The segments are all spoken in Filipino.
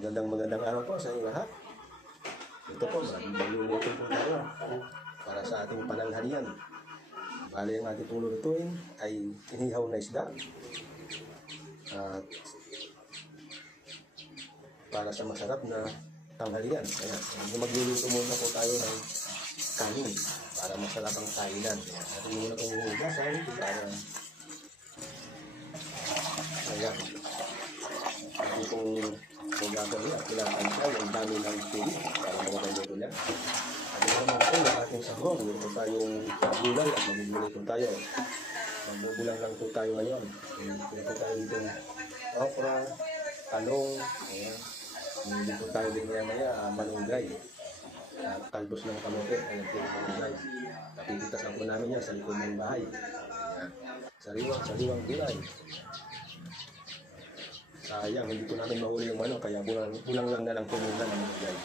Magandang araw po sa inyo lahat. Ito po, magluluto po tayo para sa ating pananghalian. Bali, ang ating pong lulutuin ay inihaw na isda. At para sa masarap na tanghalian. Ayan, magluluto muna po tayo ng kanin para masarap ang kainan. Ayan, muna itong hugasan para ayan. Ating pong hugasan niya. Kailangan siya yung dami ng tubig para magandang niya. At ito naman po yung ating sahog. Ito tayong gulay at magugulay po tayo. Magbubulang lang po tayo ngayon. Ito po tayo itong okra, talong, ayan. Hindi po tayo din maya malunggay. At talbos ng kamote, ayan po yung malunggay. Napipitas lang po namin yan sa likod ng bahay. Sariwang gulay. Sayang, hindi po namin mahuli yung manok, kaya bulang lang na lang po muna ng malunggay.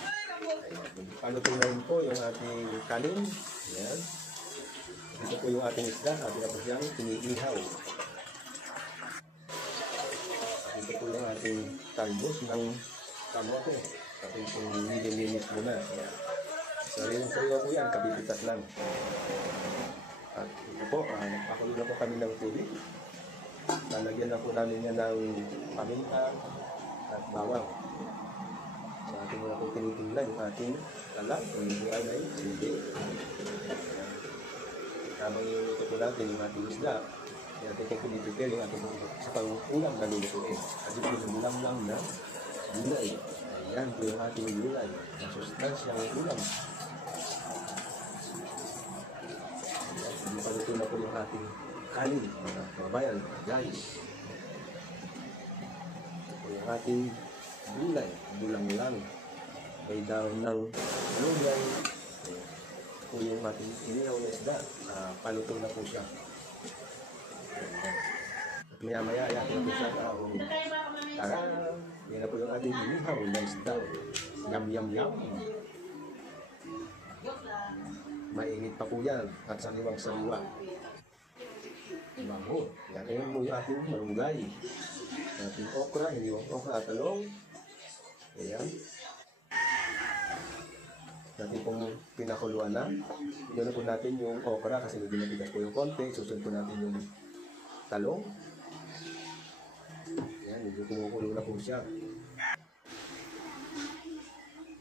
Palutuin po yung ating kanin. Ayan. Ito po yung ating isda, ating tapos yan, iniihaw. Ito po yung ating talbos ng kamote. Ating pong nililinis muna. Sariwang po yan, kapipitas lang. At ito po, nagpakulo na po kami ng tubig. Lalagyan na po namin yan ng paminta at bawang. So ating muna po tinitingnan yung ating lalang, yung buhay na yun, sili. Habang inuto po natin yung ating isda, yung ating kong pinipipil yung ating sa pang-ulam na lulutuin. At ito yung ulam lang na gulay. Ayan po yung ating gulay. Ang sustansyang ulam. Ayan, paluto na po yung ating kanin, mga kabayan, guys. Ito po yung ating gulay. Gulang lang. May daon ng gulay. Ito po yung ating inihaw na isda. Paluto na po siya. At maya-maya, ayatin na po siya. Tara! Yan na po yung ating inihaw na isda. Yum! Mainit pa po yan. At sariwang-sariwa. Bango. Yan ay mo yung ating malunggay. Ating okra, hindi yung okra at talong. Ayan. Natin pong pinakuluan na. Doon na po natin yung okra kasi medyo nabigas po yung konti. Susunod po natin yung talong. Ayan, medyo kumukulo na po siya.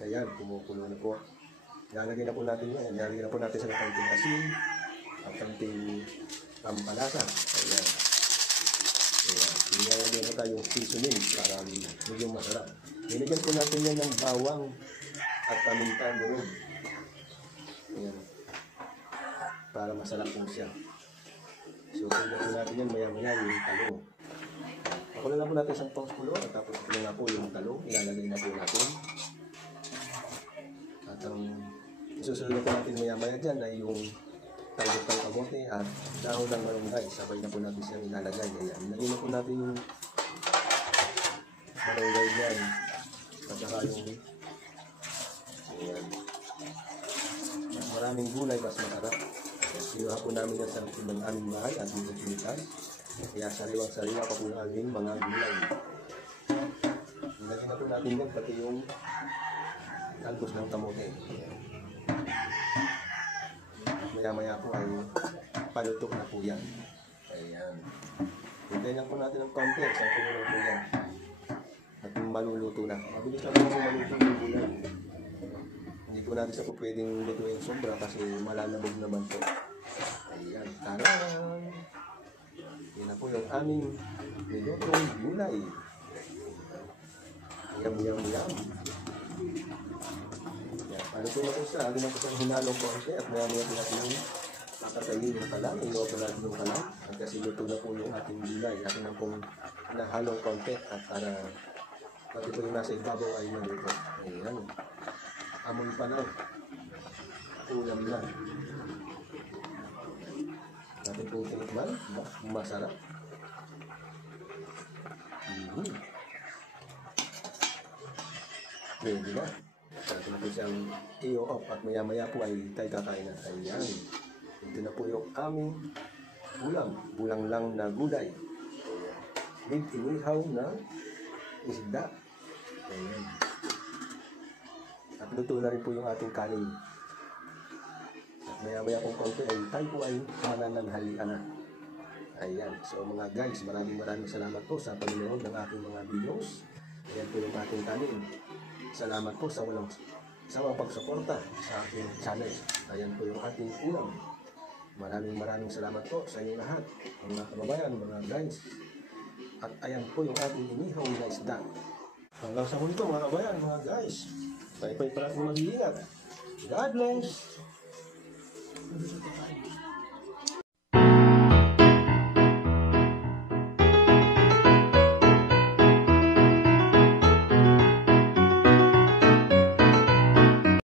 Ayan, kumukulo na po. Lalagyan na po natin yan. Lalagyan na po natin sa kaunting asin. Ang kaunting pampalasa. Ayan. Ayan. Pinalagyan na tayong seasoning para medyo masarap. Nilagyan po natin yan ng bawang at paminta doon. Ayan. Para masarap po siya. So, pwede po natin yan maya-maya yung talong. Pakulan na po natin sa pangkulo at tapos ito na po yung talong. Ilalagay na po natin. At ang isusunod po natin maya-maya dyan ay yung talbos ng kamote at dahon ng malunggay. Sabay na po natin siyang ilalagay. Ayan. Ilagay na po natin yung malunggay dyan. At saka yung ayan. Maraming gulay, mas masarap. Sinuha po namin yan sa ibang aming bahay at yung sinitan. Kaya sariwang-sariwa pa po ng aming mga gulay. Ilagay na po natin yan pati yung talbos ng kamote. Ayan. Maya-maya po ay palutok na po yan. Ayan. Hintayin lang po natin ng konti. Isang puno po yan. At maluluto na. Mabilis na po maluto yung gulay. Hindi po natin sa po pwedeng lutuin sobra kasi malalabog naman po. Ayan. Tarang! Yan na po yung aming nilutong gulay. Yum! Paluto na po siya. Lagi na po siyang hinalong konti at maya-maya po natin yung kakatayin yung kalam. Inuopo natin yung kalam. At kasi luto na po yung ating gulay. Atin na pong nahalong konti at para pati po yung nasa ibabaw ay maluto. Ayan. Amoy pa na. Ulam na. Natin po tinikman. Masarap. Pwede na. Ito na po siyang i-off at maya-maya po ay tayo kakain na. Ayan. Ito na po yung aming ulam. Bulang lang na gulay. With inihaw na isda. Ayan. At luto na rin po yung ating kanin. At maya-maya kung konti ay tayo po ay manananghalian na. Ayan. So mga guys, maraming salamat po sa panonood ng aking mga videos. Ayan po yung ating kanin. Salamat po sa walang pagsuporta sa aking channel. Ayan po yung ating ulam. Maraming salamat po sa inyo lahat, mga kababayan, mga guys. At ayan po yung ating inihaw na isda. Hanggang sa huli po mga kababayan, mga guys. Tayo pa'y pala mag-iingat. God bless!